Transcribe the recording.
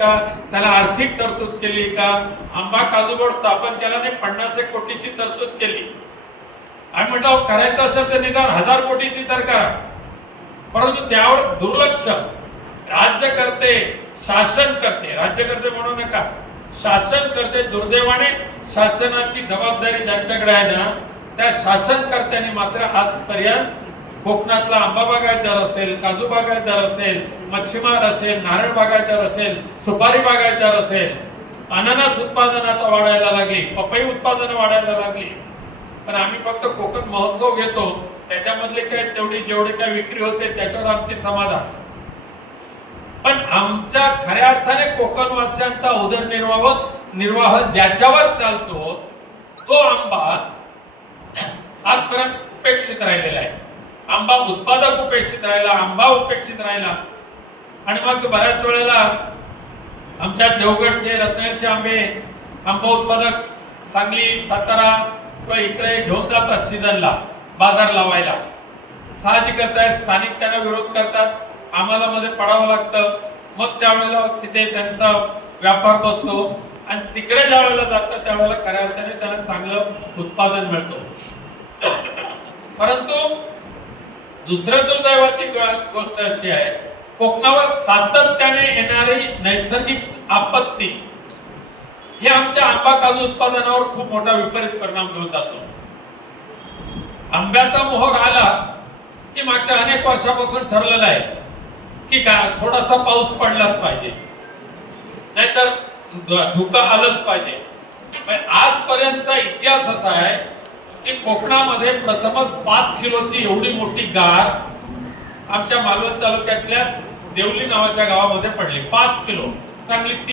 त्याला आर्थिक तरतूद केली का? आंबा काजू बोर्ड स्थापन केला नाही 50 कोटीची तरतूद केली. आम्ही म्हटलं करायचं असेल तर निदान 1000 कोटीची तर करा. परंतु त्यावर दुर्लक्ष. राज्यकर्ते शासनकर्ते, राज्यकर्ते म्हणू नका, शासनकर्ते दुर्दैवाने शासनाची जबाबदारी ज्यांच्याकडे आहे ना त्या शासनकर्त्यांनी मात्र आजपर्यंत कोकणातला आंबा बागायतदार असेल, काजू बागायतदार असेल, मच्छीमार असेल, नारळ बागायतदार असेल, सुपारी बागायतदार असेल, अननस उत्पादनात वाढायला लागली, पपई उत्पादन वाढायला लागली. पण आम्ही फक्त कोकण महोत्सव घेतो, त्याच्यामधले काय तेवढी जेवढी काय विक्री होते त्याच्यावर आमची समाधान. पण आमच्या खऱ्या अर्थाने कोकण वासियांचा उदरनिर्वाह ज्याच्यावर चालतो तो आंबा आजपर्यंत उपेक्षित राहिलेला आहे. आंबा उत्पादक उपेक्षित राहिला, आंबा उपेक्षित राहिला. आणि मग बऱ्याच वेळेला आमच्या देवगडचे, रत्नागिरीचे आंबा उत्पादक सांगली, सातारा किंवा इकडे घेऊन जातात सीझनला बाजार लावायला. साहजिकच आहे, स्थानिक त्यांना विरोध करतात, आम्हाला मध्ये पडावं लागतं. मग त्यावेळेला तिथे त्यांचा व्यापार बसतो आणि तिकडे ज्या वेळेला जातात त्यावेळेला खऱ्या अर्थाने त्यांना चांगलं उत्पादन मिळतं. परंतु दुसऱ्या दुर्दैवाची गोष्ट अशी आहे, कोकणावर सातत्याने येणारी नैसर्गिक आपत्ती हे आमच्या आंबा काजू उत्पादनावर खूप मोठा विपरीत परिणाम घेऊन जातो. आंब्याचा मोहर आला की मागच्या अनेक वर्षापासून ठरलेलं आहे की थोडासा पाऊस पडलाच पाहिजे, नाहीतर धुकं आलंच पाहिजे. आजपर्यंतचा इतिहास असा आहे की कोकणामध्ये प्रथमच 5 किलोची एवढी मोठी गार आमच्या मालवण तालुक्यातल्या देवली नावाच्या गावामध्ये पडली. 5 किलो. सांगली